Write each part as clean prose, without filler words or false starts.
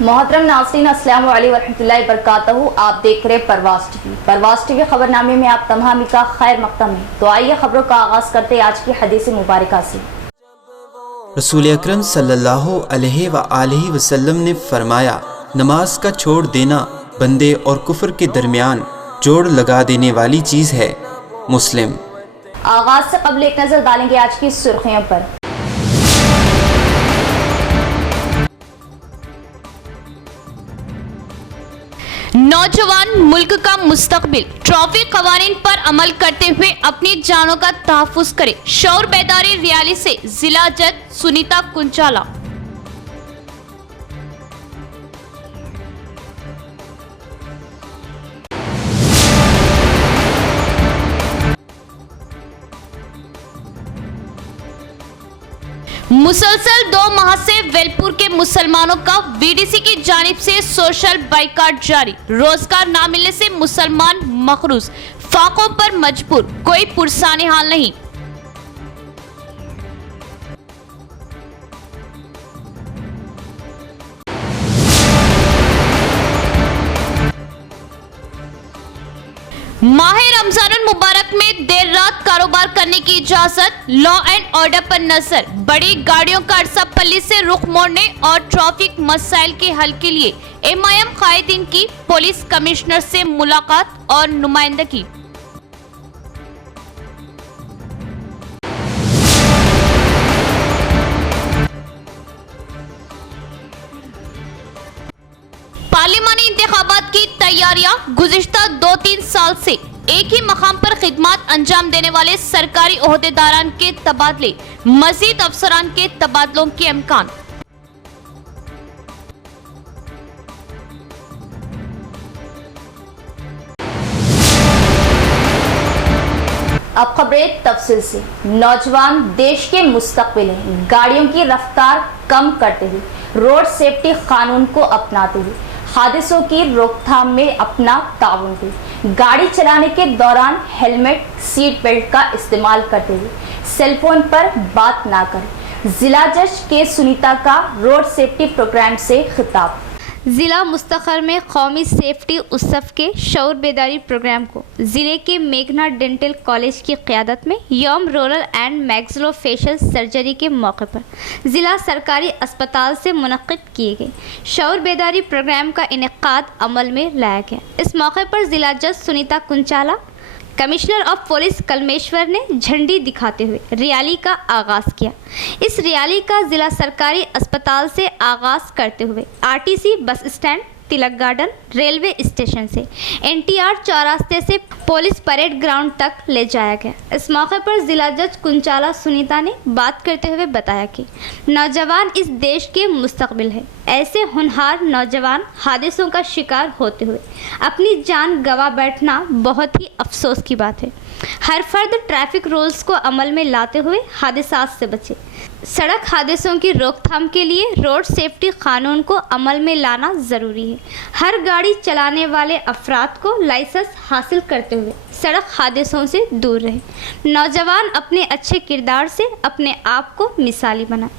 मोहतरम नाज़रीन, अस्सलामु अलैकुम वरहमतुल्लाहि वबरकातुहू। आप देख रहे परवाज़ टीवी खबरनामे में आप तमाम का खैर मक़दम है। तो आइए खबरों का आगाज़ करते हैं आज की हदीस मुबारका से। रसूल अकरम सल्लल्लाहु अलैहि वसल्लम ने फरमाया, नमाज का छोड़ देना बंदे और कुफ्र के दरमियान जोड़ लगा देने वाली चीज़ है। मुस्लिम। आगाज़ से कबल एक नज़र डालेंगे आज की सुर्खियों पर। नौजवान मुल्क का मुस्तकबिल, ट्रैफिक कवानीन पर अमल करते हुए अपनी जानों का तहफ़्फ़ुज़ करे। शऊर बेदारी रैली से जिला जज सुनीता कुंचाला। मुसलसल 2 माह से वेलपुर के मुसलमानों का वीडीसी की जानिब से सोशल बाइकाट जारी। रोजगार न मिलने से मुसलमान मखरूज, फाकों पर मजबूर, कोई पुरसाने हाल नहीं। माह रमजानुल मुबारक में देर रात कारोबार करने की इजाजत, लॉ एंड ऑर्डर पर नजर। बड़ी गाड़ियों का अरसा पल्ली से रुख मोड़ने और ट्रैफिक मसाइल के हल के लिए एमआईएम कायदीन की पुलिस कमिश्नर से मुलाकात और नुमाइंदगी। पार्लिमानी इंतखाबात की तैयारियां। गुज़िश्ता 2-3 साल से एक ही मकाम पर खिदमत अंजाम देने वाले सरकारी ओहदेदारान के तबादले, मजीद अफसरान के तबादलों के इम्कान। अब खबरें तफसील से। नौजवान देश के मुस्तकबिल हैं। गाड़ियों की रफ्तार कम करते हुए, रोड सेफ्टी कानून को अपनाते हुए, हादसों की रोकथाम में अपना ताउन दें। गाड़ी चलाने के दौरान हेलमेट, सीट बेल्ट का इस्तेमाल करते हुए सेलफोन पर बात ना करें। जिला जज के सुनीता का रोड सेफ्टी प्रोग्राम से खिताब। ज़िला मुस्तखर में कौमी सेफ्टी उत्सव के शऊर बेदारी प्रोग्राम को ज़िले के मेघना डेंटल कॉलेज की क़यादत में यौम रोरल एंड मैक्सिलोफेशियल सर्जरी के मौके पर ज़िला सरकारी अस्पताल से मुनक़्क़िद किए गए शऊर बेदारी प्रोग्राम का इनेक़ाद अमल में लाया गया। इस मौके पर ज़िला जज Sunita Kunchala, commissioner of police Kalmeshwar ने झंडी दिखाते हुए रैली का आगाज़ किया। इस रैली का ज़िला सरकारी अस्पताल से आगाज़ करते हुए आरटीसी बस स्टैंड, तिलक गार्डन, रेलवे स्टेशन से एनटीआर चौरास्ते से पुलिस परेड ग्राउंड तक ले जाया गया। इस मौके पर ज़िला जज कुंचाला सुनीता ने बात करते हुए बताया कि नौजवान इस देश के मुस्तकबिल है। ऐसे होनहार नौजवान हादसों का शिकार होते हुए अपनी जान गंवा बैठना बहुत ही अफसोस की बात है। हर फर्द ट्रैफिक रूल्स को अमल में लाते हुए हादसात से बचे। सड़क हादसों की रोकथाम के लिए रोड सेफ्टी कानून को अमल में लाना ज़रूरी है। हर गाड़ी चलाने वाले अफराद को लाइसेंस हासिल करते हुए सड़क हादसों से दूर रहे। नौजवान अपने अच्छे किरदार से अपने आप को मिसाली बनाए।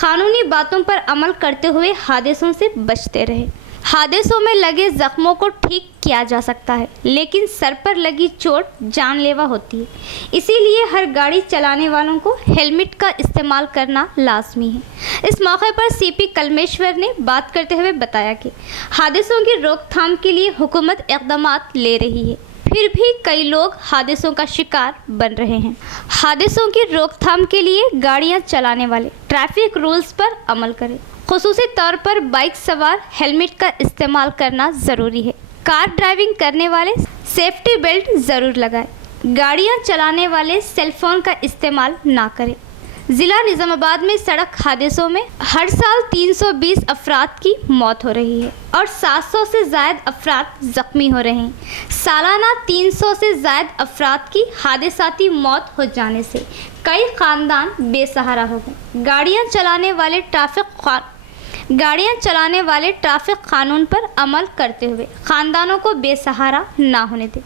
कानूनी बातों पर अमल करते हुए हादसों से बचते रहे। हादसों में लगे ज़ख्मों को ठीक किया जा सकता है, लेकिन सर पर लगी चोट जानलेवा होती है। इसीलिए हर गाड़ी चलाने वालों को हेलमेट का इस्तेमाल करना लाजमी है। इस मौके पर सीपी कलमेश्वर ने बात करते हुए बताया कि हादसों की रोकथाम के लिए हुकूमत इक़दामात ले रही है, फिर भी कई लोग हादसों का शिकार बन रहे हैं। हादसों की रोकथाम के लिए गाड़ियाँ चलाने वाले ट्रैफिक रूल्स पर अमल करें। ख़ुसूसी तौर पर बाइक सवार हेलमेट का इस्तेमाल करना ज़रूरी है। कार ड्राइविंग करने वाले सेफ्टी बेल्ट ज़रूर लगाएं। गाड़ियाँ चलाने वाले सेलफोन का इस्तेमाल ना करें। ज़िला निज़ामाबाद में सड़क हादसों में हर साल 320 अफराद की मौत हो रही है और 700 से ज़ायद अफराद ज़ख्मी हो रहे हैं। सालाना 300 से ज़ायद अफराद की हादसाती मौत हो जाने से कई ख़ानदान बेसहारा हो गए। गाड़ियाँ चलाने वाले ट्रैफिक गाड़ियां चलाने वाले ट्रैफिक कानून पर अमल करते हुए खानदानों को बेसहारा ना होने दें।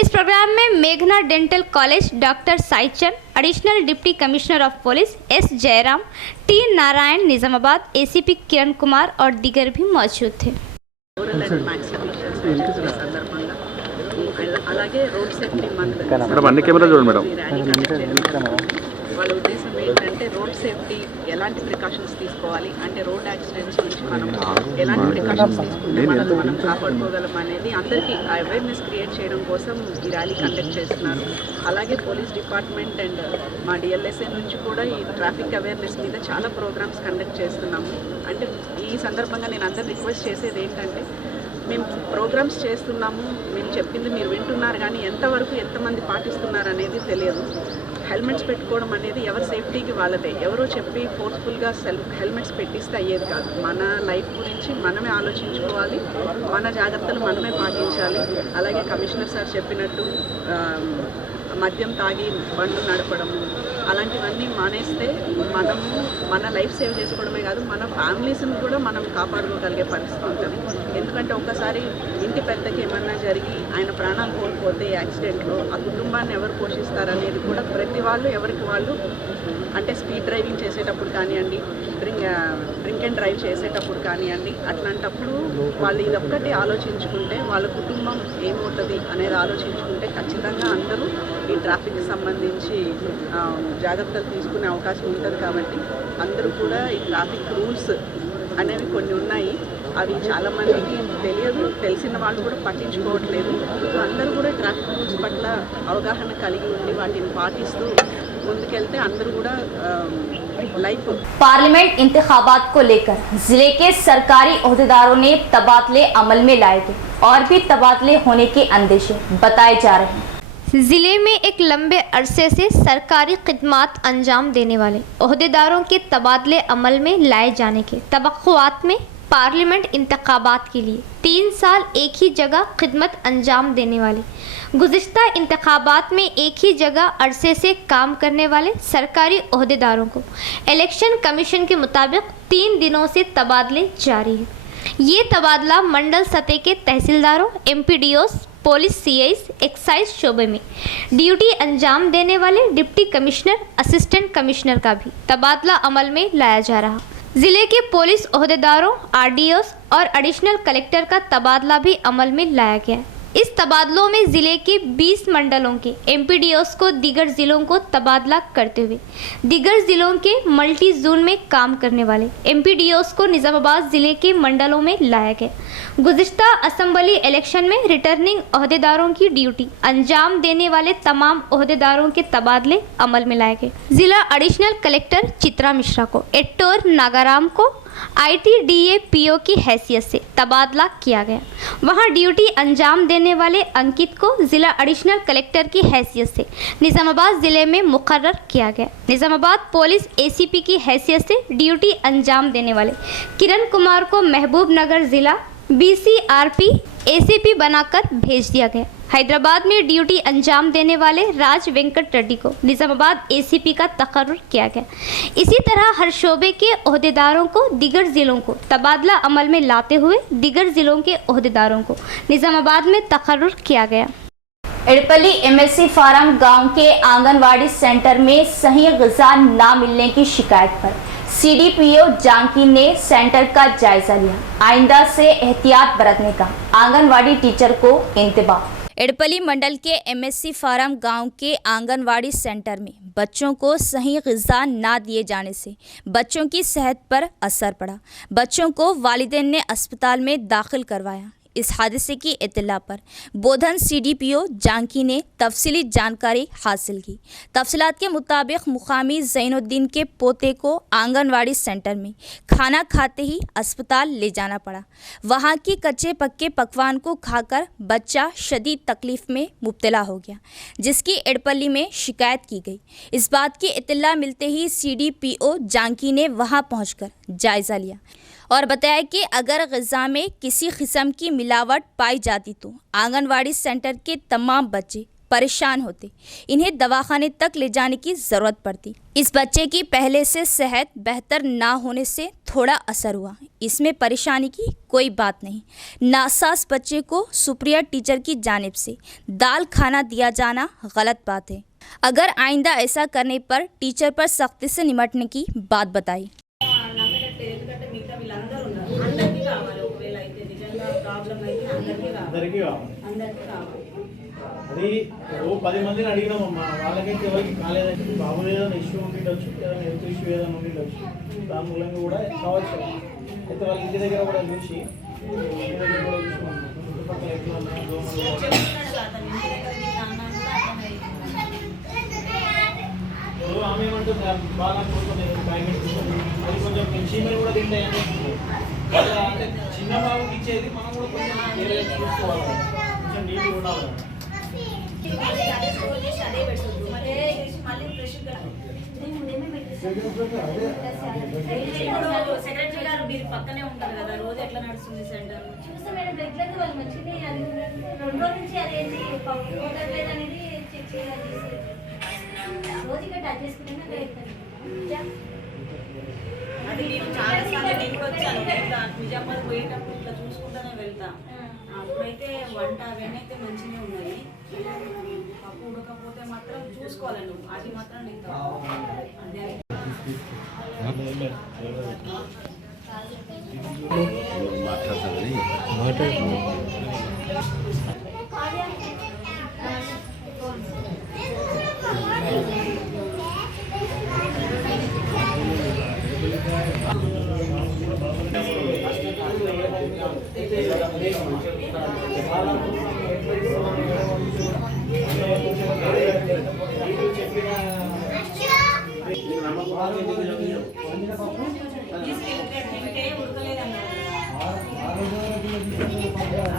इस प्रोग्राम में मेघना dental college doctor Saichand, additional deputy commissioner of police S Jayaram, T Narayan Nizamabad, ACP Kiran Kumar और दीगर भी मौजूद थे। అలాగే రోడ్ సేఫ్టీ మంత్ మేడం అన్ని కెమెరా చూడండి మేడం. వాళ్ళ ఉద్దేశం ఏంటంటే రోడ్ సేఫ్టీ ఎలాంటి ప్రికాషన్స్ తీసుకోవాలి అంటే రోడ్ యాక్సిడెంట్స్ నుంచి మనం ఎలాంటి ప్రికాషన్స్ తీసుకుంటే మనల్ని మనం కాపాడుకోగలం అనేది అందరికీ అవేర్నెస్ క్రియేట్ చేయడం కోసం ఈ ర్యాలీ కండక్ట్ చేస్తున్నారు. అలాగే పోలీస్ డిపార్ట్మెంట్ అండ్ మా డిఎల్ఎస్ఏ నుంచి కూడా ఈ ట్రాఫిక్ అవేర్నెస్ మీద చాలా ప్రోగ్రామ్స్ కండక్ట్ చేస్తున్నాము. అంటే ఈ సందర్భంగా నేను అందరు రిక్వెస్ట్ చేసేది ఏంటంటే మేము ప్రోగ్రామ్స్ చేస్తున్నాము, మేము చెప్పింది మీరు వింటున్నారు, కానీ ఎంతవరకు ఎంతమంది పాటిస్తున్నారు అనేది తెలియదు. హెల్మెట్స్ పెట్టుకోవడం అనేది ఎవరి సేఫ్టీకి వాళ్ళదే. ఎవరో చెప్పి ఫోర్స్ఫుల్గా హెల్మెట్స్ పెట్టిస్తే అయ్యేది కాదు. మన లైఫ్ గురించి మనమే ఆలోచించుకోవాలి, మన జాగ్రత్తలు మనమే పాటించాలి. అలాగే కమిషనర్ సార్ చెప్పినట్టు మద్యం తాగి బండ్లు నడపడము అలాంటివన్నీ మానేస్తే మనము మన లైఫ్ సేవ్ చేసుకోవడమే కాదు, మన ఫ్యామిలీస్ని కూడా మనం కాపాడుకోగలిగే పరిస్థితి ఉంటుంది. ఎందుకంటే ఒక్కసారి ఇంటి పెద్దకి ఏమన్నా జరిగి ఆయన ప్రాణాలు కోల్పోతే యాక్సిడెంట్లో ఆ కుటుంబాన్ని ఎవరు పోషిస్తారనేది కూడా ప్రతి వాళ్ళు ఎవరికి వాళ్ళు అంటే స్పీడ్ డ్రైవింగ్ చేసేటప్పుడు కానివ్వండి, డ్రింక్ అండ్ డ్రైవ్ చేసేటప్పుడు కానివ్వండి, అట్లాంటప్పుడు వాళ్ళు ఇదొక్కటి ఆలోచించుకుంటే వాళ్ళ కుటుంబం ఏమవుతుంది అనేది ఆలోచించుకుంటే ఖచ్చితంగా అందరూ ఈ ట్రాఫిక్కి సంబంధించి జాగ్రత్తలు తీసుకునే అవకాశం ఉంటుంది. కాబట్టి అందరూ కూడా ఈ ట్రాఫిక్ రూల్స్ అనేవి కొన్ని ఉన్నాయి, అవి చాలామందికి తెలియదు, తెలిసిన వాళ్ళు కూడా పట్టించుకోవట్లేదు. సో అందరూ కూడా ట్రాఫిక్ రూల్స్ పట్ల అవగాహన కలిగి ఉండి వాటిని పాటిస్తూ ముందుకెళ్తే అందరూ కూడా लाइफ। पार्लियामेंट इंतखाबात को लेकर जिले के सरकारी ओहदेदारों ने तबादले अमल में लाए थे और भी तबादले होने के अंदेशे बताए जा रहे हैं। ज़िले में एक लंबे अरसे से सरकारी खिदमात अंजाम देने वाले ओहदेदारों के तबादले अमल में लाए जाने के तवक्कुआत में पार्लियामेंट इंतखाबात के लिए 3 साल एक ही जगह खिदमत अंजाम देने वाले गुज़िश्ता इंतखाबात में एक ही जगह अरसे से काम करने वाले सरकारी ओहदेदारों को इलेक्शन कमीशन के मुताबिक 3 दिनों से तबादले जारी है। ये तबादला मंडल सतह के तहसीलदारों, एमपीडीओस, पुलिस सीआईस, एक्साइज शोबे में ड्यूटी अंजाम देने वाले डिप्टी कमिश्नर, असिस्टेंट कमिश्नर का भी तबादला अमल में लाया जा रहा। ज़िले के पुलिस ओहदेदारों, आरडीओस और एडिशनल कलेक्टर का तबादला भी अमल में लाया गया है। इस तबादलों में ज़िले के 20 मंडलों के एमपीडीओस को दीगर ज़िलों को तबादला करते हुए दीगर ज़िलों के मल्टी जोन में काम करने वाले एमपीडीओस को निज़ामाबाद ज़िले के मंडलों में लाया गया। गुज़िश्ता असेंबली इलेक्शन में रिटर्निंग ओहदेदारों की ड्यूटी अंजाम देने वाले तमाम ओहदेदारों के तबादले अमल में लाए गए। ज़िला एडिशनल कलेक्टर चित्रा मिश्रा को एट्टोर नागाराम को ITDA-PO की हैसियत से तबादला किया गया। वहां ड्यूटी अंजाम देने वाले अंकित को ज़िला एडिशनल कलेक्टर की हैसियत से निज़ामाबाद ज़िले में मुकर्रर किया गया। निज़ामाबाद पुलिस ACP की हैसियत से ड्यूटी अंजाम देने वाले किरण कुमार को महबूब नगर ज़िला BCRP ACP बनाकर भेज दिया गया। हैदराबाद में ड्यूटी अंजाम देने वाले राज वेंकट रेड्डी को निज़ामाबाद ACP का तकर्रुर किया गया। इसी तरह हर शोबे के ओहदेदारों को दीगर ज़िलों को तबादला अमल में लाते हुए दीगर ज़िलों के ओहदेदारों को निज़ामाबाद में तकर्रुर किया गया। एड़पल्ली MSC फार्म गांव के आंगनवाड़ी सेंटर में सही ग़िज़ा ना मिलने की शिकायत पर CDPO जानकी ने सेंटर का जायजा लिया। आइंदा से एहतियात बरतने का आंगनवाड़ी टीचर को इंतबाह। एड़पल्ली मंडल के MSC फार्म गांव के आंगनवाड़ी सेंटर में बच्चों को सही ग़िज़ा ना दिए जाने से बच्चों की सेहत पर असर पड़ा। बच्चों को वालिदैन ने अस्पताल में दाखिल करवाया। इस हादसे की इत्तला पर बोधन CDPO जानकी ने तफसीली जानकारी हासिल की। तफसीलात के मुताबिक मुकामी ज़ैनुद्दीन के पोते को आंगनवाड़ी सेंटर में खाना खाते ही अस्पताल ले जाना पड़ा। वहां की कच्चे पक्के पकवान को खाकर बच्चा शदीद तकलीफ़ में मुब्तला हो गया, जिसकी एड़पल्ली में शिकायत की गई। इस बात की इत्तला मिलते ही CDPO जानकी ने वहां पहुंचकर जायज़ा लिया और बताया कि अगर ग़िज़ा में किसी किस्म की मिलावट पाई जाती तो आंगनवाड़ी सेंटर के तमाम बच्चे परेशान होते, इन्हें दवाखाने तक ले जाने की ज़रूरत पड़ती। इस बच्चे की पहले से सेहत बेहतर ना होने से थोड़ा असर हुआ, इसमें परेशानी की कोई बात नहीं। नासाज बच्चे को सुप्रिया टीचर की जानिब से दाल खाना दिया जाना गलत बात है। अगर आइंदा ऐसा करने पर टीचर पर सख्ती से निपटने की बात बताई। అది ఓ 10 మందిని అడిగినామమ్మా, వాళ్ళకైతే ఎవరికి కాలేదంటే బాబు ఏదైనా ఇష్యూ ఉండొచ్చు, ఏదైనా హెల్త్ ఇష్యూ ఏదైనా ఉండొచ్చు, దాని మూలంగా కూడా కావచ్చు. అయితే వాళ్ళ ఇంటి దగ్గర కూడా చూసి చుట్టుపక్కల ఎట్లా ఉన్నాయి ఆమె ఏమంటుంది, బాగా కోరుకునే అది కొంచెం చీమలు కూడా తింటాయని. అంటే చిన్న బాబుకి ఇచ్చేది మనం కూడా కొంచెం చూసుకోవాలి, కొంచెం నీట్గా ఉండాలి. సెక్రటరీ గారు మీరు పక్కనే ఉంటారు కదా, రోజు ఎట్లా నడుస్తుంది సెంటర్? చూస్తే మేడం రెగ్యులర్ వాళ్ళు మంచిగా 2 రోజుల నుంచి అదేంటి అనేది చెక్ చేయాలి, రోజుగా టచ్ చేసుకుంటే అది నేను చాలాసార్లు నేను కూడా వచ్చాను. నిజామాబాద్ పోయేటప్పుడు ఇట్లా చూసుకుంటూనే వెళ్తా. అప్పుడైతే వంట అవన్నీ అయితే మంచిగా ఉన్నాయి, పప్పు ఉడకపోతే మాత్రం చూసుకోవాలి నువ్వు, అది మాత్రం నీకు అదే.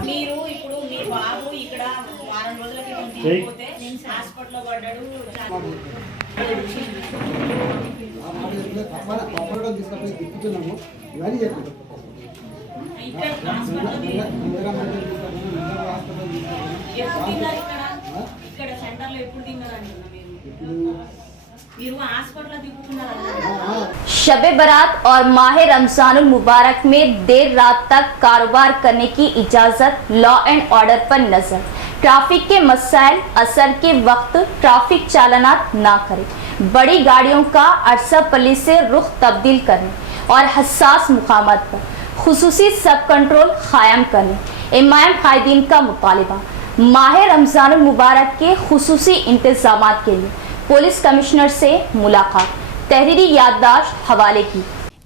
మీరు ఇప్పుడు మీ బాబు ఇక్కడ వారం రోజుల క్రితం తీసుకుపోతే హాస్పిటల్లో పడ్డాడు. ఇక్కడ సెంటర్లో ఎప్పుడు తిన్నారు అంటున్నా మీరు హాస్పిటల్లో తిప్పుకున్నారు. शब बारात और माह रमजानुल मुबारक में देर रात तक कारोबार करने की इजाज़त, लॉ एंड ऑर्डर पर नज़र, ट्रैफिक के मसाइल, असर के वक्त ट्रैफिक चालानात ना करें, बड़ी गाड़ियों का अरसा पल्ली से रुख तब्दील करने और हसास मुकामात पर खुसूसी सब कंट्रोल कायम करने इमाम कायदीन का मुतालिबा। माह रमजानुल मुबारक के खुसूसी इंतजामात के लिए पुलिस कमिश्नर से मुलाकात, तहरीरी याददाश्त हवाले की।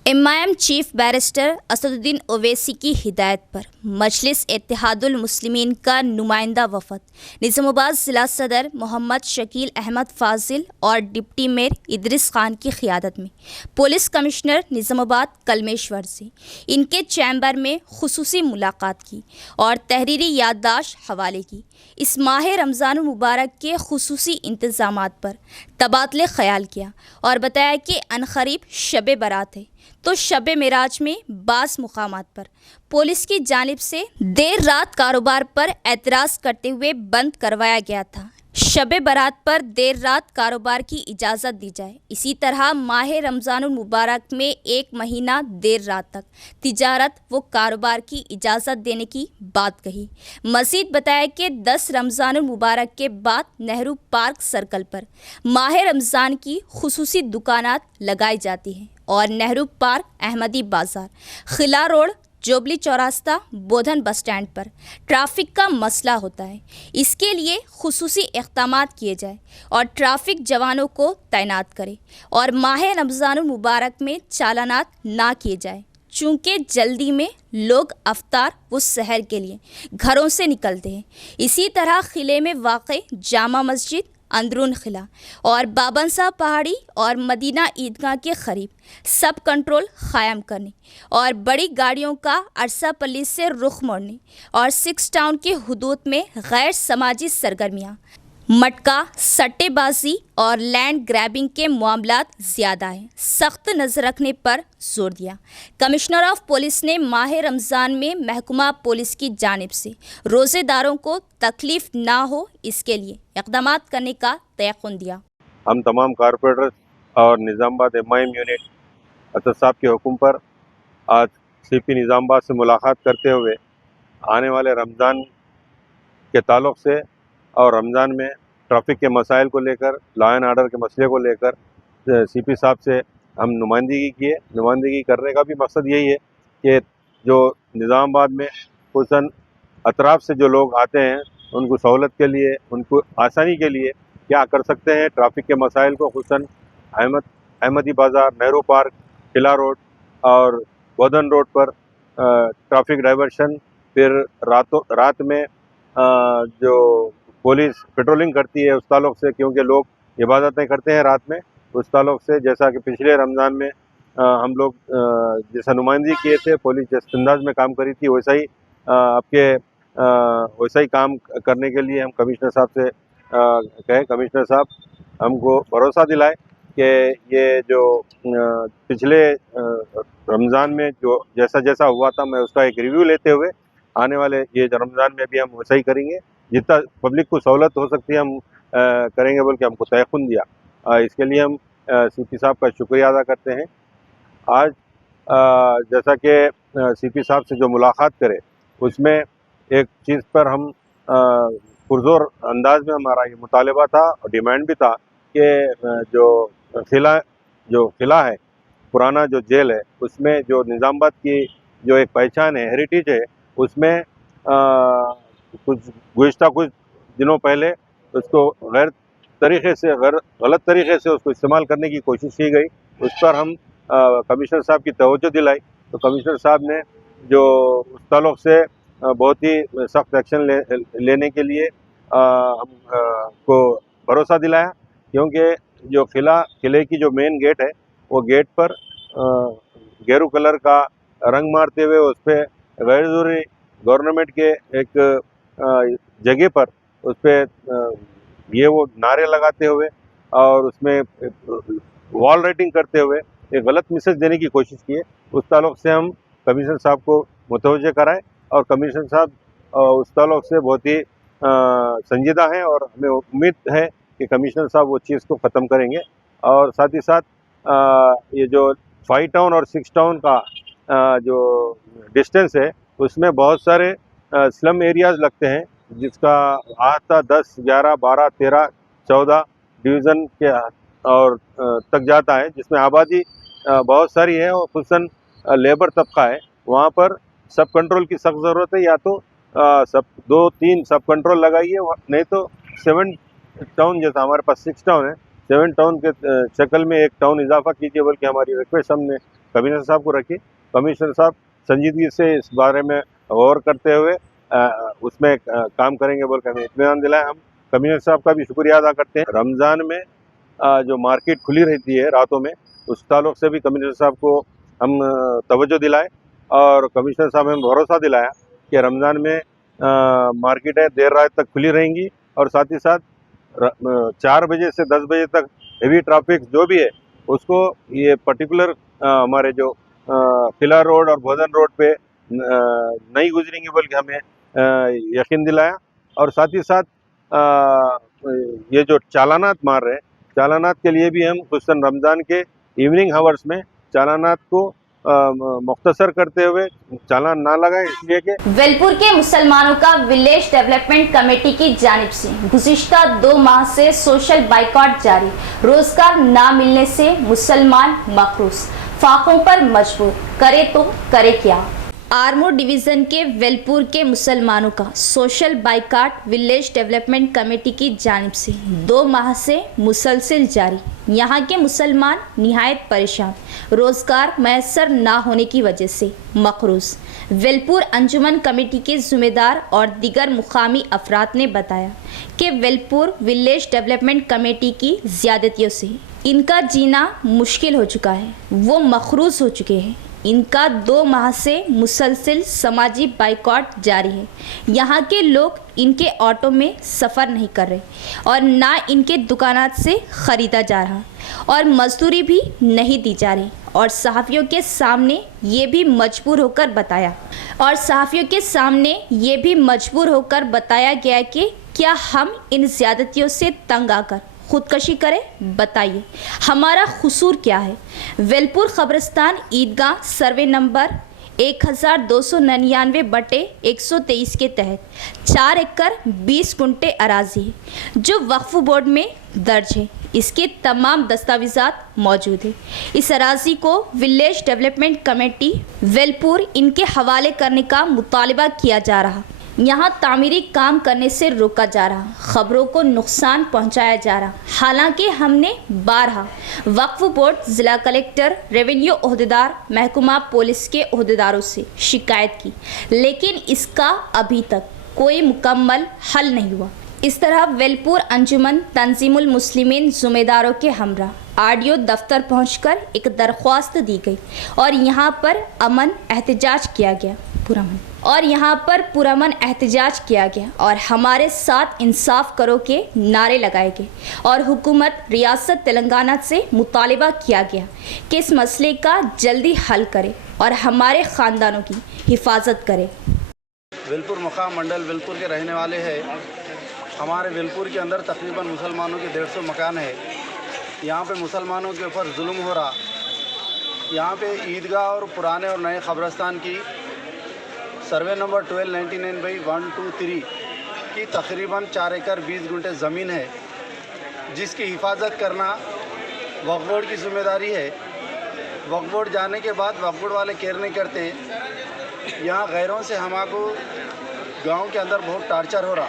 इमाम चीफ बैरिस्टर असदुद्दीन ओवैसी की हिदायत पर मजलिस इत्तेहादुल मुस्लिमीन का नुमाइंदा वफद निज़ामाबाद ज़िला सदर मोहम्मद शकील अहमद फाजिल और डिप्टी मेयर इदरिस खान की क़ियादत में पुलिस कमिश्नर निज़ामाबाद कलमेश्वर से इनके चैम्बर में खुसूसी मुलाकात की और तहरीरी याददाश्त हवाले की। इस माह रमज़ान मुबारक के खुसूसी इंतज़ामात पर तबादले ख़याल किया और बताया कि अनक़रीब शब बारात है, तो शब मेराज में बाज़ मुकामात पर पुलिस की जानिब से देर रात कारोबार पर एतराज़ करते हुए बंद करवाया गया था। शब बारात पर देर रात कारोबार की इजाज़त दी जाए। इसी तरह माह रमज़ानुल मुबारक में 1 महीना देर रात तक तिजारत व कारोबार की इजाज़त देने की बात कही। मज़ीद बताया कि 10 रमज़ानुल मुबारक के बाद नेहरू पार्क सर्कल पर माह रमज़ान की खुसूसी दुकानात लगाई जाती हैं और नेहरू पार्क, अहमदी बाज़ार, खिला रोड, जोबली चौरास्ता, बोधन बस स्टैंड पर ट्रैफिक का मसला होता है। इसके लिए खुसूसी इक़दामात किए जाए और ट्रैफिक जवानों को तैनात करें और माह रमज़ानुल मुबारक में चालानात ना किए जाए, चूँकि जल्दी में लोग अफ्तार व सहर के लिए घरों से निकलते हैं। इसी तरह ख़िले में वाक़े जामा मस्जिद, अंदरून खिला और बाबनसा पहाड़ी और मदीना ईदगाह के करीब सब कंट्रोल क़ायम करने और बड़ी गाड़ियों का अरसा पल्ली से रुख मोड़ने और 6 टाउन के हुदूद में गैर समाजी सरगर्मियाँ मटका, सट्टेबाजी और लैंड ग्रैबिंग के मामलात ज़्यादा हैं। सख्त नज़र रखने पर जोर दिया। कमिश्नर ऑफ पुलिस ने माह रमज़ान में महकमा पुलिस की जानिब से रोज़ेदारों को तकलीफ ना हो, इसके लिए इक़दाम करने का तयक़ुन दिया। हम तमाम कारपोरेटर्स और निज़ामाबाद MIM यूनिट असद साहब के हुक्म पर आज CP निज़ामाबाद से मुलाकात करते हुए आने वाले रमज़ान के ताल्लुक़ से और रमज़ान में ट्रैफिक के मसाइल को लेकर, लॉ एंड ऑर्डर के मसले को लेकर CP साहब से हम नुमाइंदगी किए। नुमाइंदगी करने का भी मकसद यही है कि जो निज़ामाबाद में खुसूसन अतराफ़ से जो लोग आते हैं उनको सहूलत के लिए, उनको आसानी के लिए क्या कर सकते हैं, ट्रैफिक के मसाइल को खुसूसन अहमदी बाज़ार, नेहरू पार्क, किला रोड और गोदन रोड पर ट्रैफिक डाइवर्शन, फिर रात में जो पुलिस पेट्रोलिंग करती है उस ताल्लुक़ से, क्योंकि लोग इबादतें करते हैं रात में, उस ताल्लुक़ से जैसा कि पिछले रमज़ान में हम लोग जैसा नुमाइंदगी किए थे, पुलिस जिस अंदाज में काम करी थी वैसा ही वैसा ही काम करने के लिए हम कमिश्नर साहब से कहे। कमिश्नर साहब हमको भरोसा दिलाए कि ये जो पिछले रमज़ान में जो जैसा हुआ था, मैं उसका एक रिव्यू लेते हुए आने वाले ये रमज़ान में भी हम वैसा ही करेंगे। जितना पब्लिक को सहूलत हो सकती है हम करेंगे बोल के हमको तयक़ुन दिया। इसके लिए हम CP साहब का शुक्रिया अदा करते हैं। आज जैसा कि CP साहब से जो मुलाकात करे उसमें एक चीज़ पर हम पुरज़ोर अंदाज में हमारा ये मुतालबा था और डिमांड भी था कि जो किला है, पुराना जो जेल है, उसमें जो निज़ामाबाद की जो एक पहचान है, हेरिटेज है, उसमें कुछ दिनों पहले उसको गलत तरीक़े से उसको इस्तेमाल करने की कोशिश की गई। उस पर हम कमिश्नर साहब की तवज्जो दिलाई तो कमिश्नर साहब ने जो उस ताल्लुक़ से बहुत ही सख्त एक्शन लेने के लिए को भरोसा दिलाया, क्योंकि जो किले की जो मेन गेट है वो गेट पर गेरू कलर का रंग मारते हुए उस पर गैर ज़रूरी गवर्नमेंट के एक जगह पर उस पर ये वो नारे लगाते हुए और उसमें वॉल राइटिंग करते हुए एक गलत मैसेज देने की कोशिश की है। उस ताल्लुक़ से हम कमिश्नर साहब को मुतवज्जे कराए और कमिश्नर साहब उस ताल्लुक़ से बहुत ही संजीदा हैं और हमें उम्मीद है कि कमिश्नर साहब वो चीज़ को ख़त्म करेंगे। और साथ ही साथ ये जो 5 टाउन और 6 टाउन का जो डिस्टेंस है उसमें बहुत सारे स्लम एरियाज़ लगते हैं, जिसका आता 10, 11, 12, 13, 14 डिवीज़न के और तक जाता है, जिसमें आबादी बहुत सारी है और खुसूसन लेबर तबका है। वहाँ पर सब कंट्रोल की सख्त ज़रूरत है, या तो 2-3 सब कंट्रोल लगाइए, नहीं तो 7 टाउन जैसा हमारे पास 6 टाउन है, 7 टाउन के शक्ल में एक टाउन इजाफा कीजिए, बल्कि हमारी रिक्वेस्ट हमने कमिश्नर साहब को रखी। कमिश्नर साहब संजीदगी से इस बारे में गौर करते हुए उसमें काम करेंगे बोल कर हमें इत्मीनान दिलाया। हम कमिश्नर साहब का भी शुक्रिया अदा करते हैं। रमज़ान में जो मार्केट खुली रहती है रातों में, उस ताल्लुक़ से भी कमिश्नर साहब को हम तवज्जो दिलाए और कमिश्नर साहब हमें भरोसा दिलाया कि रमज़ान में मार्केटें देर रात तक खुली रहेंगी और साथ ही साथ 4 बजे से 10 बजे तक हेवी ट्रैफिक जो भी है उसको ये पर्टिकुलर हमारे जो किला रोड और गोदन रोड पे नहीं गुजरेंगी बोल के हमें यकीन दिलाया। और साथ ही साथ ये जो चालानात मार रहे हैं, चालानात के लिए भी हम खुसूसन रमज़ान के इवनिंग हावर्स में चालानात को मुख्तसर करते हुए चालान ना लगाए, इसलिए कि वेलपुर के मुसलमानों का विलेज डेवलपमेंट कमेटी की जानिब से गुज़िश्ता 2 माह से सोशल बाइकॉट जारी। रोजगार ना मिलने से मुसलमान मकरूस, फाकों पर मजबूर, करे तो करे क्या। आर्मूर डिवीज़न के वेलपुर के मुसलमानों का social boycott village development committee की जानिब से 2 माह से मुसलसल जारी। यहाँ के मुसलमान निहायत परेशान, रोज़गार मैसर ना होने की वजह से मकरूज। वेलपुर अंजुमन कमेटी के ज़िम्मेदार और दीगर मुकामी अफराद ने बताया कि वेलपुर विलेज डेवलपमेंट कमेटी की ज़्यादतियों से इनका जीना मुश्किल हो चुका है, वो मखरूज हो चुके हैं। इनका 2 माह से मुसलसल समाजी बाइकॉट जारी है। यहाँ के लोग इनके ऑटो में सफ़र नहीं कर रहे और ना इनके दुकानात से ख़रीदा जा रहा और मजदूरी भी नहीं दी जा रही और सहाफ़ियों के सामने ये भी मजबूर होकर बताया गया कि क्या हम इन ज़्यादतियों से तंग आकर खुदकशी करें? बताइए हमारा कसूर क्या है? वेलपुर कब्रिस्तान ईदगाह सर्वे नंबर 1299/123 के तहत 4 एकड़ 20 गुंटे अराजी है जो वक्फ बोर्ड में दर्ज है। इसके तमाम दस्तावेज़ात मौजूद है। इस अराजी को विलेज डेवलपमेंट कमेटी वेलपुर इनके हवाले करने का मुतालबा किया जा रहा। यहाँ तामीरी काम करने से रोका जा रहा, खबरों को नुकसान पहुँचाया जा रहा। हालांकि हमने बारहा वक्फ बोर्ड, ज़िला कलेक्टर, रेवेन्यू ओहदेदार, महकमा पुलिस के ओहदेदारों से शिकायत की, लेकिन इसका अभी तक कोई मुकम्मल हल नहीं हुआ। इस तरह वेलपुर अंजुमन तंजीमुल मुस्लिमीन ज़िम्मेदारों के हमरा आरडीओ दफ्तर पहुंचकर एक दरख्वास्त दी गई और यहाँ पर पुरअमन एहतजाज किया गया और हमारे साथ इंसाफ करो के नारे लगाए गए और हुकूमत रियासत तेलंगाना से मुतालिबा किया गया कि इस मसले का जल्दी हल करे और हमारे ख़ानदानों की हिफाजत करे। वेलपुर मुकाम मंडल वेलपुर के रहने वाले हैं। हमारे वेलपुर के अंदर तकरीबन मुसलमानों के 150 मकान है। यहाँ पे मुसलमानों के ऊपर जुल्म हो रहा। यहाँ पे ईदगाह और पुराने और नए कब्रिस्तान की सर्वे नंबर 1299/123 की तकरीबन 4 एकड़ 20 गुंटे ज़मीन है, जिसकी हिफाजत करना वक्फ बोर्ड की ज़िम्मेदारी है। वक्फ बोर्ड जाने के बाद वक्फ बोर्ड वाले केयर नहीं करते। यहाँ गैरों से हमको गांव के अंदर बहुत टार्चर हो रहा।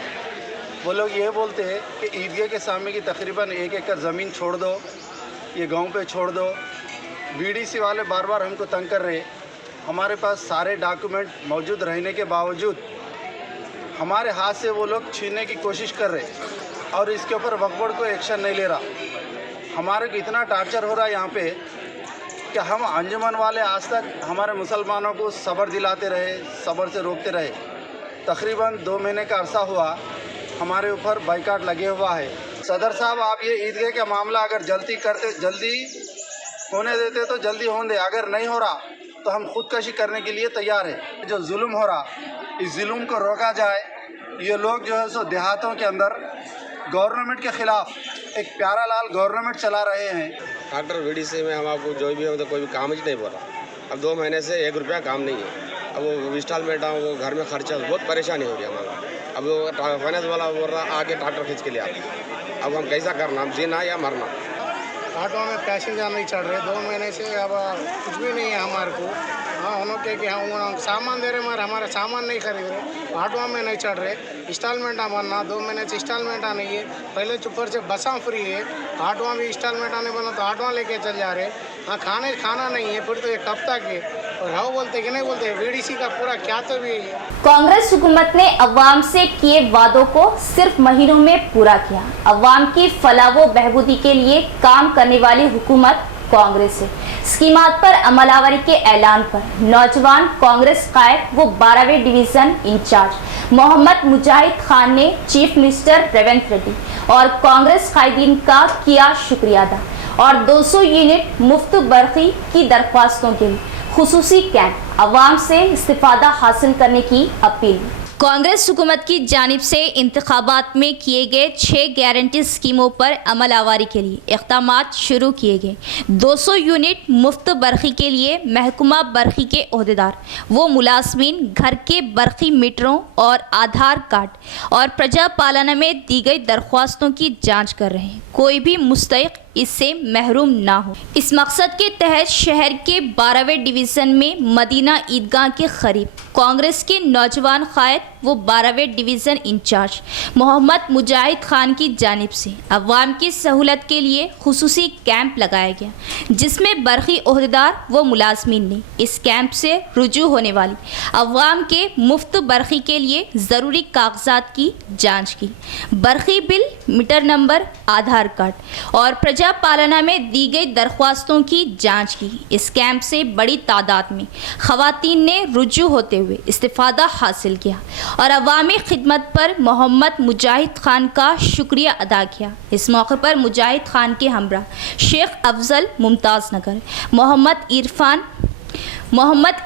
वो लोग ये बोलते हैं कि ईदगाह के सामने की तकरीबन 1 एकड़ ज़मीन छोड़ दो, ये गांव पे छोड़ दो। बीडीसी वाले बार बार हमको तंग कर रहे। हमारे पास सारे डॉक्यूमेंट मौजूद रहने के बावजूद हमारे हाथ से वो लोग छीनने की कोशिश कर रहे और इसके ऊपर वक्फ बोर्ड को एक्शन नहीं ले रहा। हमारे को इतना टार्चर हो रहा है यहाँ पे कि हम अंजुमन वाले आज तक हमारे मुसलमानों को सब्र दिलाते रहे, सब्र से रोकते रहे। तकरीबन 2 महीने का अरसा हुआ हमारे ऊपर बाइकाट लगे हुआ है। सदर साहब, आप ये ईदगाह का मामला अगर जल्दी होने देते तो जल्दी होने दे, अगर नहीं हो रहा तो हम खुदकशी करने के लिए तैयार है। जो जुल्म हो रहा, इस जुल्म को रोका जाए। ये लोग जो है सो देहातों के अंदर गवर्नमेंट के ख़िलाफ़ एक प्यारा लाल गवर्नमेंट चला रहे हैं। डॉक्टर बीडीसी में हम आपको जो भी है मतलब कोई भी काम ही नहीं बोल रहा। अब 2 महीने से 1 रुपया काम नहीं है। अब वो इंस्टॉलमेंट वो घर में खर्चा बहुत परेशानी हो रही है हमारा। अब वो फाइनेंस वाला बोल रहा आगे ट्रैक्टर खींच के लिए आते। अब हम कैसा करना, हम जीना या मरना। ऑटो में पैसेंजर नहीं चढ़ रहे 2 महीने से। अब कुछ भी नहीं है हमारे को। हाँ, उन्होंने कि हम सामान दे रहे मगर हमारा सामान नहीं खरीद रहे। ऑटो में नहीं चढ़ रहे। इंस्टॉलमेंट बनना 2 महीने से इंस्टॉलमेंट नहीं है। पहले ऊपर से बसा फ्री है, ऑटो भी इंस्टॉलमेंट आने बना तो ऑटो लेके चल जा रहे। हाँ, खाना नहीं है। फिर तो ये कब तक है? और हाँ बोलते कि नहीं बोलते। बीडीसी का पूरा क्या तो भी है। कांग्रेस हुकूमत ने अवाम से किए वादों को सिर्फ महीनों में पूरा किया। अवाम की फलाह व बहबूदी के लिए काम करने वाली हुकूमत कांग्रेस है। स्कीमात पर अमलावरी के ऐलान पर नौजवान कांग्रेस कायद व 12वें डिवीज़न इंचार्ज मोहम्मद मुजाहिद खान ने चीफ मिनिस्टर रेवंत रेड्डी और कांग्रेस कायदीन का किया शुक्रिया अदा और 200 यूनिट मुफ्त बरक़ी की दरख्वास्तों के लिए खुसूसी कैंप अवाम से इस्तिफादा हासिल करने की अपील। कांग्रेस हुकूमत की जानिब से इंतखाबात में किए गए 6 गारंटी स्कीमों पर अमल आवारी के लिए इक़दामात शुरू किए गए। 200 यूनिट मुफ्त बरक़ी के लिए महकमा बरक़ी के ओहदेदार वो मुलाजमीन घर के बरक़ी मीटरों और आधार कार्ड और प्रजा पालना में दी गई दरख्वास्तों की जांच कर रहे हैं। कोई भी मुस्तहिक इससे महरूम ना हो। इस मकसद के तहत शहर के 12वें डिवीज़न में मदीना ईदगाह के करीब कांग्रेस के नौजवान कायद वो 12वें डिवीज़न इंचार्ज मोहम्मद मुजाहिद खान की जानिब से अवाम की सहूलत के लिए खुसूसी कैंप लगाया गया, जिसमें बरखी ओहदेदार व मुलाजमीन ने इस कैंप से रुजू होने वाली अवाम के मुफ्त बरखी के लिए ज़रूरी कागजात की जाँच की। बरखी बिल, मीटर नंबर, आधार कार्ड और प्रजा पालना में दी गई दरख्वास्तों की जाँच की। इस कैंप से बड़ी तादाद में ख़वातीन ने रुजू होते हुए इस्तिफ़ादा हासिल किया और अवामी खिदमत पर मोहम्मद मुजाहिद खान का शुक्रिया अदा किया। इस मौके पर मुजाहिद खान के हमरा शेख अफजल मुमताज़ नगर, मोहम्मद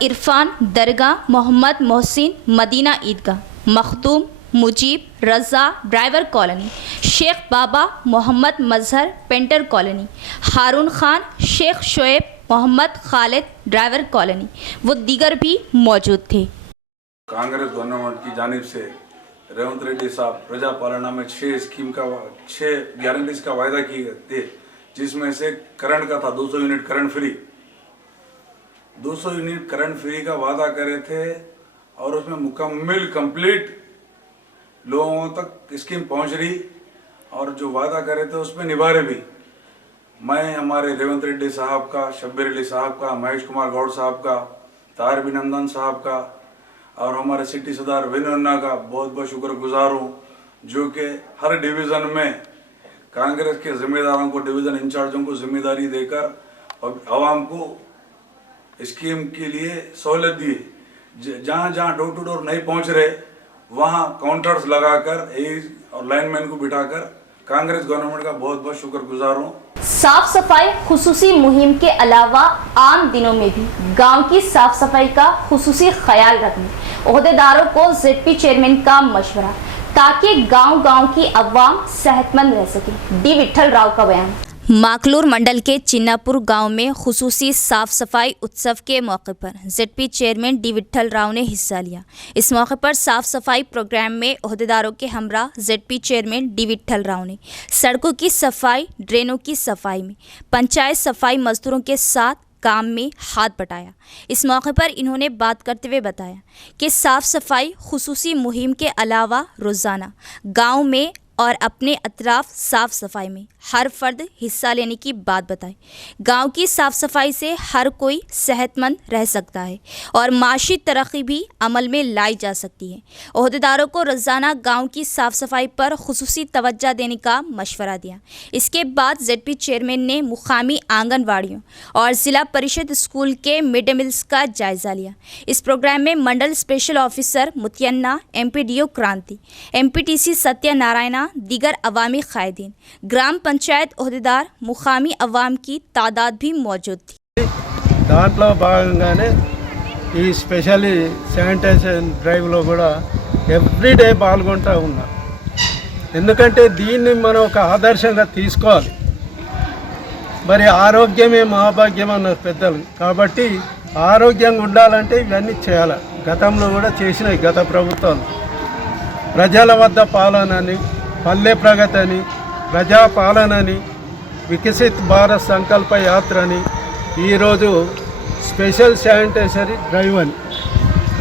इरफान दरगाह, मोहम्मद मोहसिन मदीना ईदगाह, मखदूम मुजीब रज़ा ड्राइवर कॉलोनी, शेख बाबा मोहम्मद मजहर पेंटर कॉलोनी, हारून खान शेख शोएब मोहम्मद खालिद ड्राइवर कॉलोनी वो दीगर भी मौजूद थे। कांग्रेस गवर्नमेंट की जानिब से रेवंत रेड्डी साहब प्रजा पालना में 6 गारंटीज का वायदा किए थे, जिसमें से करंट का था 200 unit current free, 200 unit current free का वादा करे थे और उसमें मुकम्मल कंप्लीट लोगों तक स्कीम पहुंच रही और जो वादा करे थे उसमें निभा रहे भी। मैं हमारे रेवंत रेड्डी साहब का, शब्बीर अली साहब का, महेश कुमार गौड़ साहब का, ताहिर बिन हमदान साहब का और हमारे सिटी सरदार विनोन्ना का बहुत बहुत शुक्रगुजार हूँ, जो कि हर डिवीज़न में कांग्रेस के जिम्मेदारों को, डिवीज़न इंचार्जों को जिम्मेदारी देकर और आवाम को स्कीम के लिए सहूलत दी। जहाँ जहाँ डोर टू डोर नहीं पहुँच रहे वहाँ काउंटर्स लगाकर और लाइनमैन को बिठाकर कांग्रेस गवर्नमेंट का बहुत बहुत शुक्रगुजार हूँ। साफ सफाई खुसूसी मुहिम के अलावा आम दिनों में भी गांव की साफ सफाई का खुसूसी ख्याल रखने ओहदेदारों को ZP चेयरमैन का मशवरा, ताकि गांव-गांव की अवाम सेहतमंद रह सके। डी विठल राव का बयान। माकलूर मंडल के चिन्नापुर गांव में खुसूसी साफ सफाई उत्सव के मौके पर ZP chairman D Vithal Rao ने हिस्सा लिया। इस मौके पर साफ सफाई प्रोग्राम में ओहदेदारों के हमरा ZP chairman D Vithal Rao ने सड़कों की सफाई, ड्रेनों की सफाई में पंचायत सफाई मजदूरों के साथ काम में हाथ बटाया। इस मौके पर इन्होंने बात करते हुए बताया कि साफ सफाई खुसूसी मुहिम के अलावा रोज़ाना गाँव में और अपने अतराफ साफ सफाई में हर फर्द हिस्सा लेने की बात बताई। गांव की साफ सफाई से हर कोई सेहतमंद रह सकता है और माशी तरक्की भी अमल में लाई जा सकती है। ओहदेदारों को रोज़ाना गांव की साफ सफाई पर खुसूसी तवज्जो देने का मशवरा दिया। इसके बाद ZP चेयरमैन ने मुकामी आंगनवाड़ियों और ज़िला परिषद स्कूल के मिड डे मील्स का जायज़ा लिया। इस प्रोग्राम में मंडल स्पेशल ऑफिसर मुतियन्ना, MPDO क्रांति, MPTC सत्यनारायणा, दीगर अवामी कायदीन, ग्राम पंचायत ओहदेदार, मुकामी अवाम की तादाद भी मौजूद थी। దాంట్లో భాగంగానే ఈ స్పెషల్ శానిటైజేషన్ డ్రైవ్లో కూడా ఎవ్రీడే పాల్గొంటూ ఉన్నా, ఎందుకంటే దీన్ని మనం ఒక ఆదర్శంగా తీసుకోవాలి. మరి ఆరోగ్యమే మహాభాగ్యం అన్నారు పెద్దలు, కాబట్టి ఆరోగ్యంగా ఉండాలంటే ఇవన్నీ చేయాలి. గతంలో కూడా చేసినాయి గత ప్రభుత్వాలు. ప్రజల వద్ద పాలనని, పల్లె ప్రగతి, ప్రజాపాలనని, వికసిత్ భారత్ సంకల్ప యాత్రని, ఈరోజు స్పెషల్ శానిటైజరీ డ్రైవ్ అని,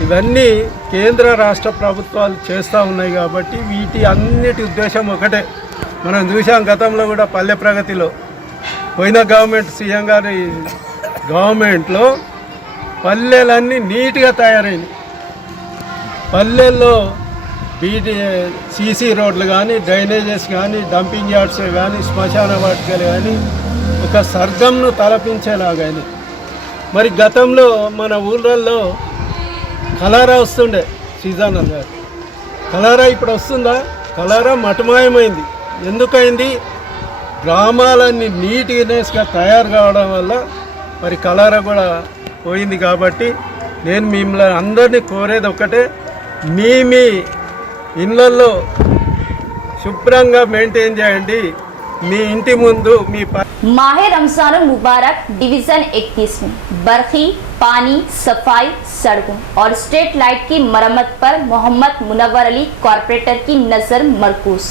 ఇవన్నీ కేంద్ర రాష్ట్ర ప్రభుత్వాలు చేస్తూ ఉన్నాయి. కాబట్టి వీటి అన్నిటి ఉద్దేశం ఒకటే. మనం చూసాం గతంలో కూడా పల్లె ప్రగతిలో పోయిన గవర్నమెంట్, సీఎం గారి గవర్నమెంట్లో పల్లెలన్నీ నీట్గా తయారైనాయి. పల్లెల్లో CC రోడ్లు కానీ, డ్రైనేజెస్ కానీ, డంపింగ్ యార్డ్స్ కానీ, శ్మశాన వాటికలు కానీ ఒక స్వర్గంను తలపించేలాగాని. మరి గతంలో మన ఊళ్ళల్లో కలారా వస్తుండే సీజనల్గా, కలారా ఇప్పుడు వస్తుందా? కలారా మటుమాయమైంది. ఎందుకైంది? గ్రామాలన్నీ నీట్నెస్గా తయారు కావడం వల్ల మరి కలారా కూడా పోయింది. కాబట్టి నేను మిమ్మల్ని అందరినీ కోరేది ఒకటే, మీ ఇళ్ళల్లో శుభ్రంగా మెయింటైన్ చేయండి. మీ ఇంటి ముందు మీ माह रमजान मुबारक डिवीज़न 31 में बरखी, पानी, सफाई, सड़कों और स्ट्रीट लाइट की मरम्मत पर मोहम्मद मुनव्वर अली कॉरपोरेटर की नज़र मरकूज।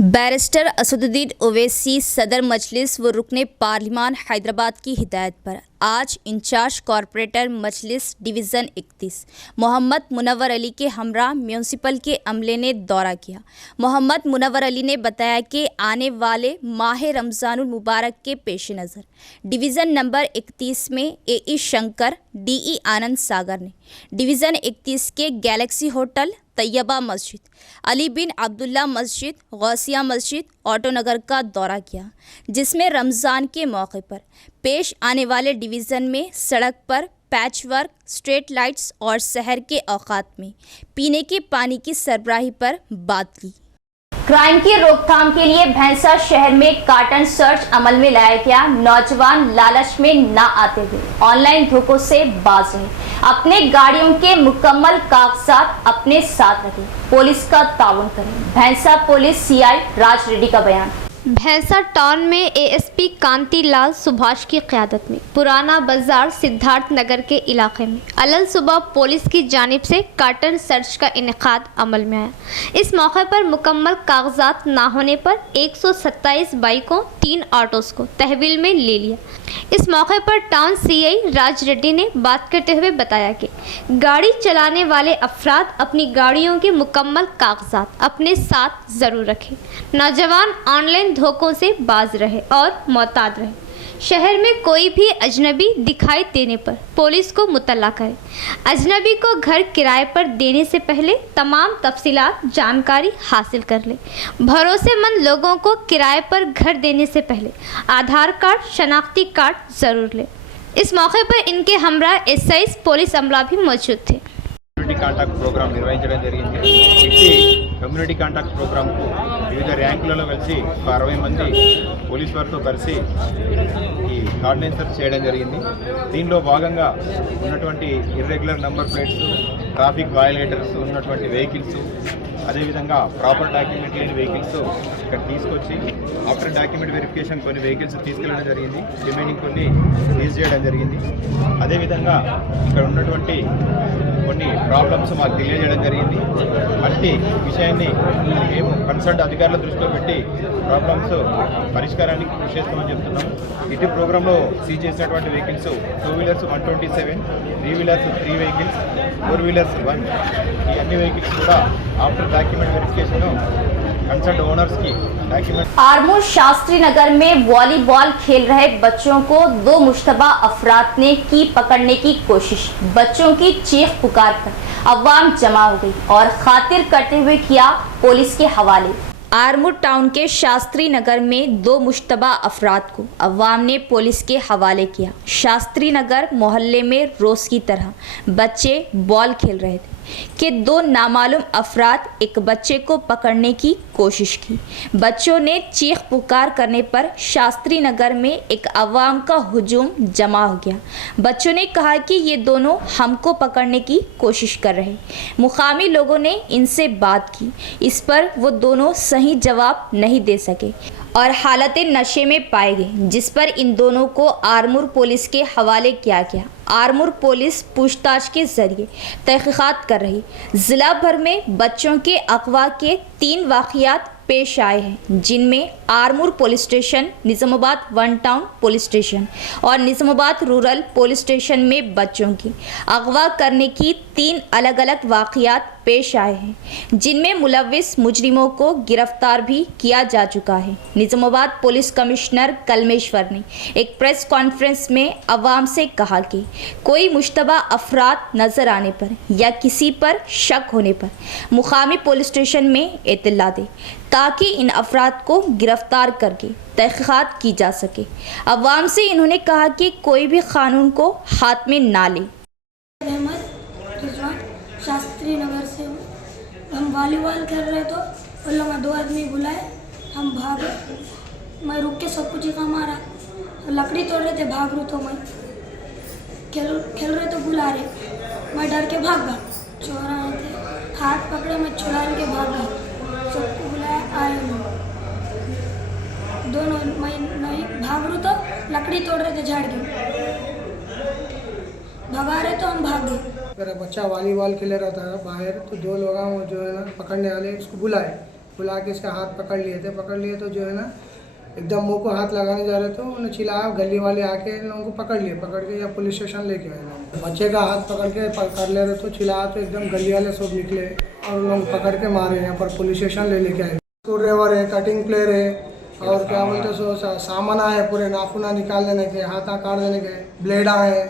बैरिस्टर असदुद्दीन ओवैसी सदर मजलिस व रुकने पार्लिमान हैदराबाद की हिदायत पर आज इंचार्ज कॉरपोरेटर मजलिस डिवीज़न 31 मोहम्मद मुनव्वर अली के हमरा म्यूनसिपल के अमले ने दौरा किया। मोहम्मद मुनव्वर अली ने बताया कि आने वाले माह रमज़ानुल मुबारक के पेश नज़र डिवीज़न नंबर 31 में ए शंकर डी आनंद सागर ने डिवीज़न 31 के गैलेक्सी होटल, तैयबा मस्जिद, अली बिन अब्दुल्ला मस्जिद, गौसिया मस्जिद, ऑटो नगर का दौरा किया, जिसमें रमज़ान के मौके पर पेश आने वाले डिवीज़न में सड़क पर पैच वर्क, स्ट्रीट लाइट्स और शहर के औकात में पीने के पानी की सरबराही पर बात की। क्राइम की रोकथाम के लिए भैंसा शहर में कार्टन सर्च अमल में लाया गया। नौजवान लालच में ना आते हुए ऑनलाइन धोखों से बाज रहे, अपने गाड़ियों के मुकम्मल कागजात अपने साथ रखें, पुलिस का ताउन करें। भैंसा पुलिस सीआई राज रेड्डी का बयान। भैंसा टाउन में एएसपी कांतिलाल सुभाष की क़यादत में पुराना बाजार सिद्धार्थ नगर के इलाके में अलल सुबह पुलिस की जानिब से कार्टन सर्च का इनेकाद अमल में आया। इस मौके पर मुकम्मल कागजात ना होने पर 127 बाइकों, 3 ऑटोस को तहवील में ले लिया। इस मौके पर टाउन सीआई राज रेड्डी ने बात करते हुए बताया कि गाड़ी चलाने वाले अफराद अपनी गाड़ियों के मुकम्मल कागजात अपने साथ ज़रूर रखें, नौजवान ऑनलाइन धोखों से बाज रहे और मोहतात रहे। शहर में कोई भी अजनबी दिखाई देने पर पुलिस को मुतल्ला करे। अजनबी को घर किराए पर देने से पहले तमाम तफसीलात जानकारी हासिल कर ले। भरोसेमंद लोगों को किराए पर घर देने से पहले आधार कार्ड, शनाख्ती कार्ड ज़रूर ले। इस मौके पर इनके हमरा एसआईस पुलिस अमला भी मौजूद थे। కమ్యూనిటీ కాంటాక్ట్ ప్రోగ్రామ్ నిర్వహించడం జరిగింది। ఇట్టి కమ్యూనిటీ కాంటాక్ట్ ప్రోగ్రాంకు వివిధ ర్యాంకులలో కలిసి 60 మంది పోలీస్ వారితో కలిసి ఈ ఆర్డినెన్సర్ చేయడం జరిగింది। దీనిలో భాగంగా ఉన్నటువంటి ఇర్రెగ్యులర్ నంబర్ ప్లేట్స్, ట్రాఫిక్ వయలేటర్స్ ఉన్నటువంటి వెహికల్స్, అదేవిధంగా ప్రాపర్ డాక్యుమెంట్ లేని వెహికల్స్ ఇక్కడ తీసుకొచ్చి ఆఫ్టర్ డాక్యుమెంట్ వెరిఫికేషన్ కొన్ని వెహికల్స్ తీసుకెళ్ళడం జరిగింది, రిమైనింగ్ కొన్ని సీజ్ చేయడం జరిగింది। అదేవిధంగా ఇక్కడ ఉన్నటువంటి కొన్ని ప్రాబ్లమ్స్ మాకు తెలియజేయడం జరిగింది। అట్టి విషయాన్ని మేము కన్సర్న్ అధికారుల దృష్టిలో పెట్టి ప్రాబ్లమ్స్ పరిష్కారానికి కృషి చేస్తామని చెప్తున్నాం। ఇటు ప్రోగ్రాంలో సీజ్ చేసినటువంటి vehicles 2 wheelers 127, 3 wheelers 3 vehicles, 4 wheelers 1, ఈ అన్ని వెహికల్స్ కూడా after document verification concern owners की डॉक्यूमेंट। आरमूर शास्त्री नगर में वॉलीबॉल खेल रहे बच्चों को 2 मुश्तबा अफराद ने की पकड़ने की कोशिश। बच्चों की चीख पुकार कर अवाम जमा हो गई और खातिर करते हुए किया पुलिस के हवाले। आरमूर टाउन के शास्त्री नगर में 2 मुश्तबा अफराद को अवाम ने पुलिस के हवाले किया। शास्त्री नगर मोहल्ले में रोज़ की तरह बच्चे बॉल खेल रहे थे कि 2 नामालूम अफराद एक बच्चे को पकड़ने की कोशिश की। बच्चों ने चीख पुकार करने पर शास्त्री नगर में एक अवाम का हुजूम जमा हो गया। बच्चों ने कहा कि ये दोनों हमको पकड़ने की कोशिश कर रहे। मुकामी लोगों ने इनसे बात की, इस पर वो दोनों सही जवाब नहीं दे सके और हालत नशे में पाए गए, जिस पर इन दोनों को आरमूर पुलिस के हवाले किया गया। आरमूर पुलिस पूछताछ के जरिए तहकीकात कर रही। ज़िला भर में बच्चों के अगवा के 3 वाक़ियात पेश आए हैं, जिनमें Armoor police station, Nizamabad 1 town police station और निज़ामाबाद रूरल पुलिस स्टेशन में बच्चों की अगवा करने की 3 अलग अलग वाक़ियात पेश आए हैं, जिनमें मुलव्विस मुजरिमों को गिरफ्तार भी किया जा चुका है। निज़ामाबाद पुलिस कमिश्नर कलमेश्वर ने एक प्रेस कॉन्फ्रेंस में अवाम से कहा कि कोई मुश्तबा अफराद नज़र आने पर या किसी पर शक होने पर मुकामी पुलिस स्टेशन में इत्तला दे, ताकि इन अफराद को गिरफ्तार करके तहक़ीक़ात की जा सके। अवाम से इन्होंने कहा कि कोई भी कानून को हाथ में ना ले। शास्त्री नगर से हूँ। हम वॉलीबॉल खेल रहे तो उन लोग 2 आदमी बुलाए, हम भागे। मैं रुक के सब कुछ ही का मारा, लकड़ी तोड़ रहे थे, भाग रू तो मैं खेल रहे तो बुला रहे, मैं डर के भाग गया। चोर आए थे, हाथ पकड़े, मैं छुड़ा के भाग गया। सबको बुलाया, आए दोनों, मैं नहीं भाग रू तो लकड़ी तोड़ रहे थे, झाड़ के भगा रहे तो हम भाग गए। मेरा बच्चा वॉलीबॉल खेल रहा था बाहर, तो 2 लोग जो है ना पकड़ने वाले उसको बुलाए। बुला के इसका हाथ पकड़ लिए तो जो है ना एकदम मुंह को हाथ लगाने जा रहे थे, उन्हें चिल्लाया, गली वाले आके इन लोगों को पकड़ के या पुलिस स्टेशन लेके आए। बच्चे का हाथ पकड़ ले रहे तो चिल्लाया, तो एकदम गली वाले सब निकले और उन लोग पकड़ के मारे, यहाँ पर पुलिस स्टेशन लेके आए। स्क्रू ड्राइवर है, कटिंग प्लेयर है और क्या बोलते सो सामान है, पूरे नाखूना निकाल देने के, हाथा काट देने के, ब्लेडा है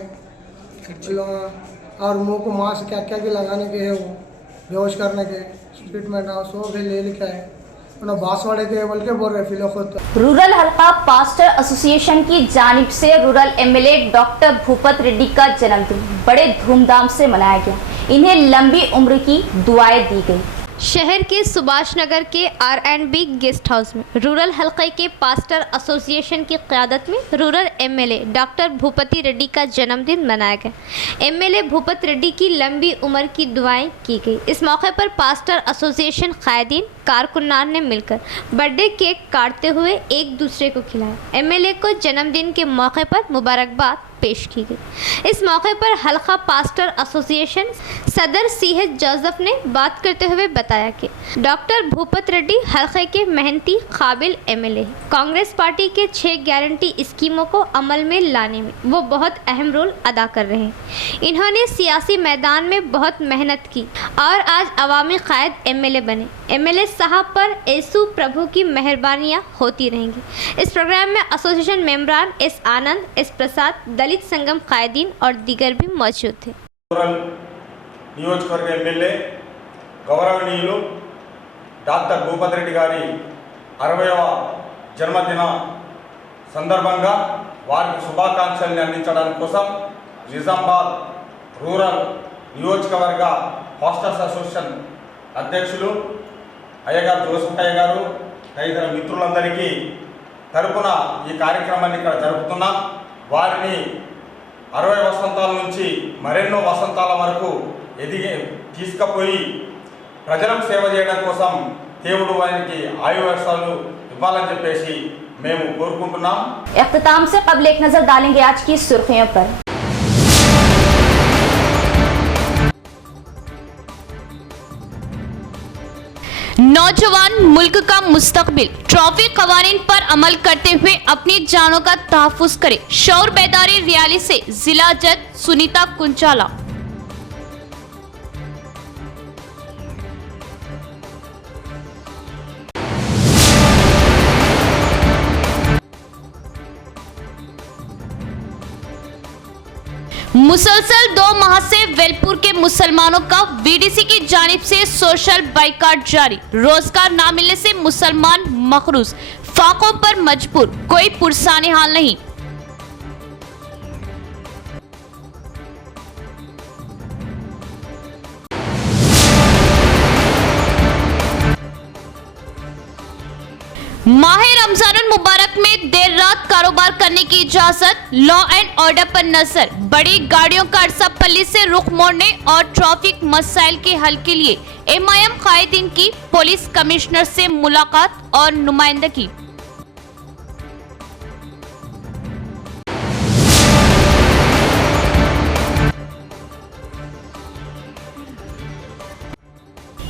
और मुंह को मास्क क्या क्या के लगाने के है, वो बेहोश करने के ट्रीटमेंट सब ले लेके आए। बांसवाड़े के बोल के बोल रहे फिलो खुद। रूरल हल्का पास्टर एसोसिएशन की जानिब से rural MLA doctor Bhupat Reddy का जन्मदिन बड़े धूमधाम से मनाया गया। इन्हें लंबी उम्र की दुआएं दी गई। शहर के सुभाष नगर के R&B गेस्ट हाउस में रूरल हल्के के पास्टर एसोसिएशन की क़यादत में rural MLA doctor Bhupathi Reddy का जन्मदिन मनाया गया। एमएलए भूपत रेड्डी की लंबी उम्र की दुआएं की गई। इस मौके पर पास्टर एसोसिएशन कायदीन कारकुनान ने मिलकर बर्थडे केक काटते हुए एक दूसरे को खिलाया। एमएलए को जन्मदिन के मौके पर मुबारकबाद पेश की गई। इस मौके पर हल्का पास्टर एसोसिएशन सदर सीएच जोसेफ ने बात करते हुए बताया कि डॉक्टर भूपत रेड्डी हल्के के मेहनती काबिल एमएलए हैं। कांग्रेस पार्टी के 6 गारंटी स्कीमों को अमल में लाने में वो बहुत अहम रोल अदा कर रहे हैं। इन्होंने सियासी मैदान में बहुत मेहनत की और आज अवामी कायद एमएलए बने। एमएलए साहब पर यीशु प्रभु की मेहरबानियाँ होती रहेंगी। इस प्रोग्राम में एसोसिएशन मेंबरान एस आनंद, एस प्रसाद, दलित संगम कायदीन और दीगर भी मौजूद थे। నియోజకవర్గ ఎమ్మెల్యే గౌరవనీయులు డాక్టర్ భూపతి రెడ్డి గారి 60వ జన్మదిన సందర్భంగా వారికి శుభాకాంక్షల్ని అందించడానికి కోసం నిజామాబాద్ రూరల్ నియోజకవర్గ పాస్టర్స్ అసోసియేషన్ అధ్యక్షులు అయ్యగారు జోసఫ్ అయ్య గారు తదితర మిత్రులందరికీ తరపున ఈ కార్యక్రమాన్ని ఇక్కడ జరుపుతున్నాం। వారిని 60 వసంతాల నుంచి మరెన్నో వసంతాల వరకు ఎదిగి తీసుకుపోయి ప్రజలకు సేవ చేయడం కోసం దేవుడు వారికి ఆయుర్వేశాలు ఇవ్వాలని చెప్పేసి మేము కోరుకుంటున్నాం। इख्तिताम से कबल एक नजर डालेंगे आज की सुर्खियों पर। नौजवान मुल्क का मुस्तकबिल, ट्रैफिक कवानीन पर अमल करते हुए अपनी जानों का तहफ्फुज करे। शौर बेदारी रैली से जिला जज सुनीता कुंचाला। मुसलसल 2 माह से वेलपुर के मुसलमानों का वीडीसी की जानिब से सोशल बाइकाट जारी। रोजगार न मिलने से मुसलमान मखरूज, फाकों पर मजबूर, कोई पुरसाने हाल नहीं। माह रमजानुल मुबारक में देर रात कारोबार करने की इजाजत, लॉ एंड ऑर्डर पर नजर। बड़ी गाड़ियों का अरसा पल्ली से रुख मोड़ने और ट्रैफिक मसाइल के हल के लिए एमआईएम कायदीन की पुलिस कमिश्नर से मुलाकात और नुमाइंदगी।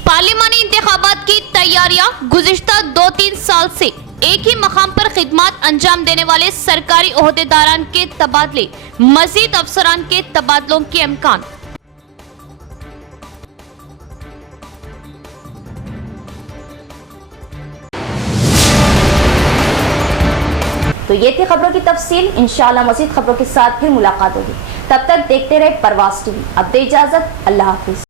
पार्लिमानी इंतखाबात की तैयारियां। गुज़िश्ता 2-3 साल से एक ही मकाम पर खिदमत अंजाम देने वाले सरकारी ओहदेदारान के तबादले, मजीद अफसरान के तबादलों के इम्कान। तो ये थी खबरों की तफसील। इंशाअल्लाह मजीद खबरों के साथ फिर मुलाकात होगी। तब तक देखते रहे परवास टीवी। अब दे इजाजत, अल्लाह हाफिज।